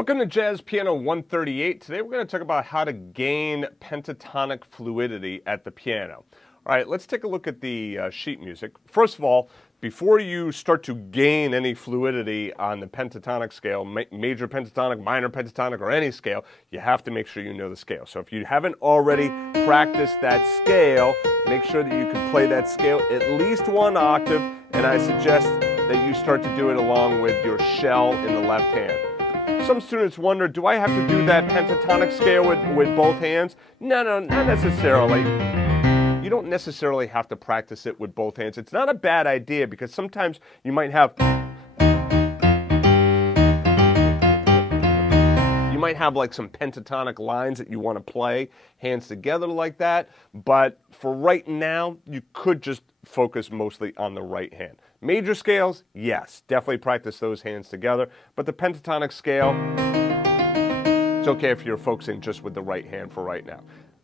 Welcome to Jazz Piano 138. Today we're going to talk about how to gain pentatonic fluidity at the piano. All right, let's take a look at the sheet music. First of all, before you start to gain any fluidity on the pentatonic scale, major pentatonic, minor pentatonic, or any scale, you have to make sure you know the scale. So if you haven't already practiced that scale, make sure that you can play that scale at least one octave, and I suggest that you start to do it along with your shell in the left hand. Some students wonder, do I have to do that pentatonic scale with both hands? No, not necessarily. You don't necessarily have to practice it with both hands. It's not a bad idea because sometimes you might have like some pentatonic lines that you want to play hands together like that, but for right now you could just focus mostly on the right hand. Major scales, yes, definitely practice those hands together, but the pentatonic scale, it's okay if you're focusing just with the right hand for right now.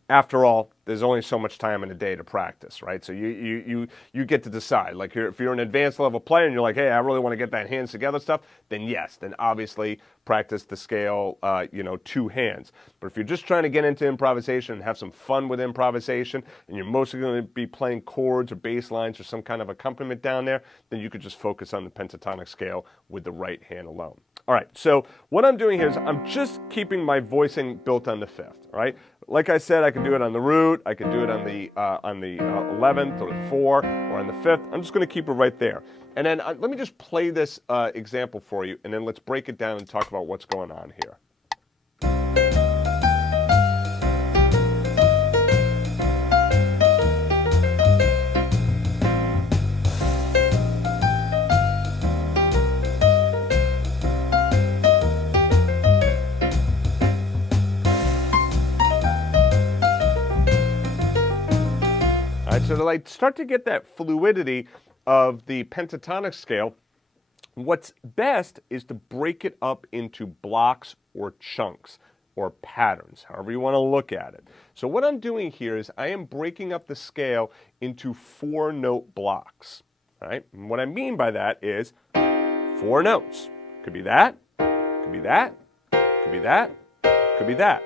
After all, there's only so much time in a day to practice, right? So you get to decide. Like if you're an advanced level player and you're like, hey, I really want to get that hands together stuff, then yes, then obviously practice the scale, two hands. But if you're just trying to get into improvisation and have some fun with improvisation, and you're mostly going to be playing chords or bass lines or some kind of accompaniment down there, then you could just focus on the pentatonic scale with the right hand alone. All right, so what I'm doing here is I'm just keeping my voicing built on the fifth, all right? Like I said, I can do it on the root, I can do it on the 11th or the 4 or on the 5th. I'm just going to keep it right there. And then let me just play this example for you, and then let's break it down and talk about what's going on here. So to like start to get that fluidity of the pentatonic scale, what's best is to break it up into blocks or chunks or patterns, however you want to look at it. So what I'm doing here is I am breaking up the scale into 4-note blocks. Right? And what I mean by that is 4 notes. Could be that, could be that, could be that, could be that.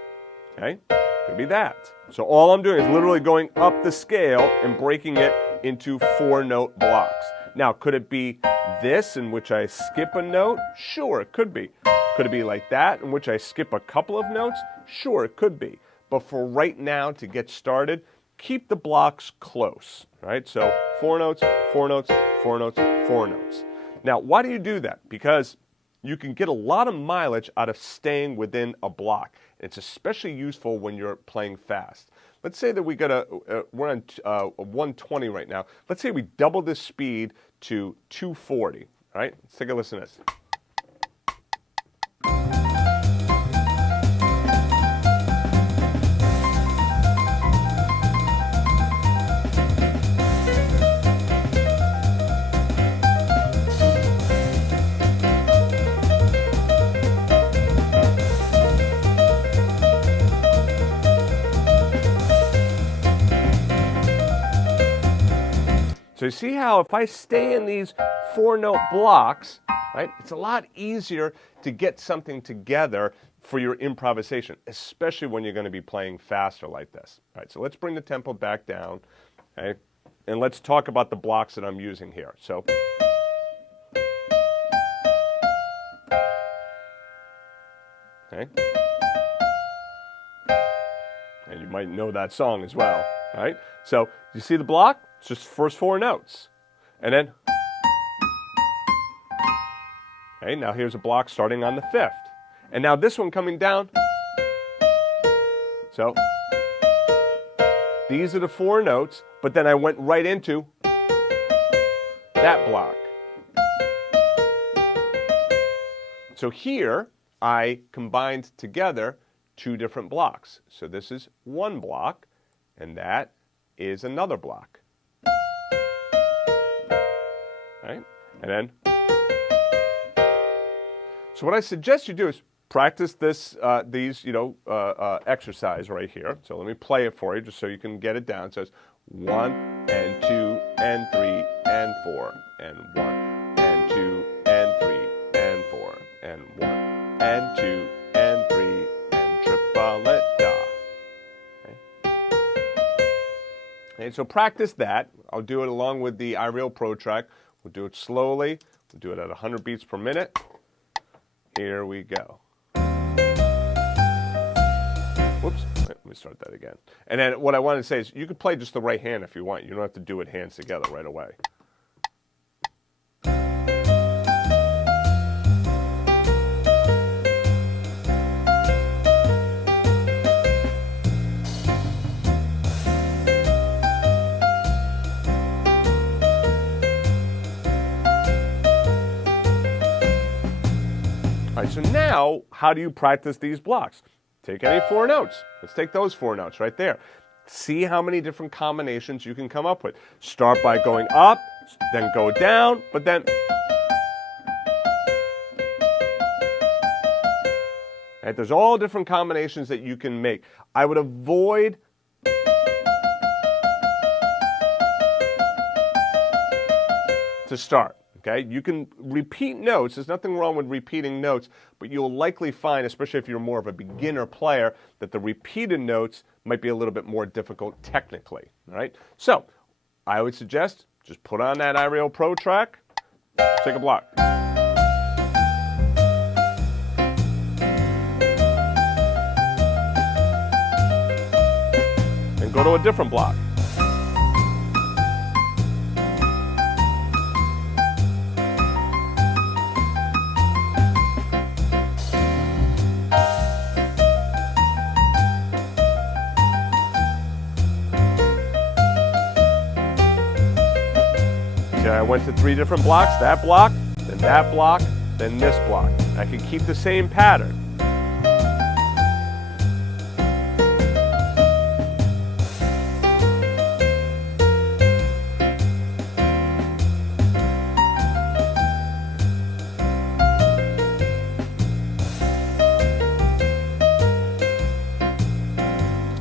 Okay? Could be that. So all I'm doing is literally going up the scale and breaking it into 4-note blocks. Now, could it be this in which I skip a note? Sure, it could be. Could it be like that in which I skip a couple of notes? Sure, it could be. But for right now, to get started, keep the blocks close. Right? So 4 notes, 4 notes, 4 notes, 4 notes. Now, why do you do that? Because you can get a lot of mileage out of staying within a block. It's especially useful when you're playing fast. Let's say that we're on 120 right now. Let's say we double this speed to 240. All right, let's take a listen to this. So you see how if I stay in these 4-note blocks, right, it's a lot easier to get something together for your improvisation, especially when you're going to be playing faster like this. All right, so let's bring the tempo back down, okay, and let's talk about the blocks that I'm using here. So, okay, and you might know that song as well, right? So you see the block? It's just the first 4 notes. And then, okay, now here's a block starting on the 5th. And now this one coming down. So, these are the 4 notes, but then I went right into that block. So here, I combined together 2 different blocks. So this is one block, and that is another block. Right? And then, so what I suggest you do is practice this, exercise right here. So let me play it for you just so you can get it down. So it's 1 and 2 and 3 and 4 and 1 and 2 and 3 and 4 and 1 and 2 Okay, so practice that. I'll do it along with the iReal Pro Track. We'll do it slowly. We'll do it at 100 beats per minute. Here we go. Whoops, let me start that again. And then what I want to say is you can play just the right hand if you want. You don't have to do it hands together right away. All right, so now, how do you practice these blocks? Take any 4 notes. Let's take those 4 notes right there. See how many different combinations you can come up with. Start by going up, then go down, but then... Right, there's all different combinations that you can make. I would avoid... to start. Okay, you can repeat notes. There's nothing wrong with repeating notes, but you'll likely find, especially if you're more of a beginner player, that the repeated notes might be a little bit more difficult technically. All right, so I would suggest just put on that iReal Pro Track, take a block. And go to a different block. I went to 3 different blocks, that block, then that block, then this block. I can keep the same pattern.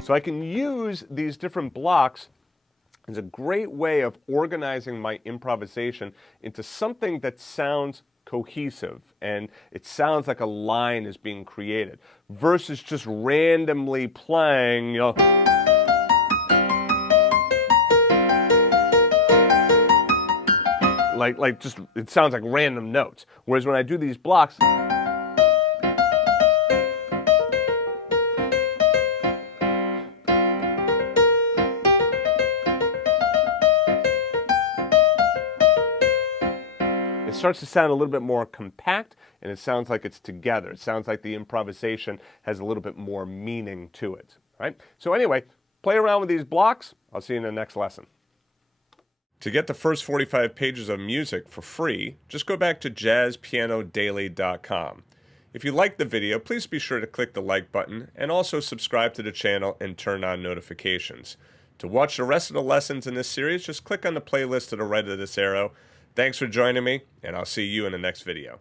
So I can use these different blocks is a great way of organizing my improvisation into something that sounds cohesive and it sounds like a line is being created versus just randomly playing, you know, like just it sounds like random notes. Whereas when I do these blocks, it starts to sound a little bit more compact, and it sounds like it's together. It sounds like the improvisation has a little bit more meaning to it, right? So anyway, play around with these blocks. I'll see you in the next lesson. To get the first 45 pages of music for free, just go back to jazzpianodaily.com. If you liked the video, please be sure to click the like button and also subscribe to the channel and turn on notifications. To watch the rest of the lessons in this series, just click on the playlist to the right of this arrow. Thanks for joining me, and I'll see you in the next video.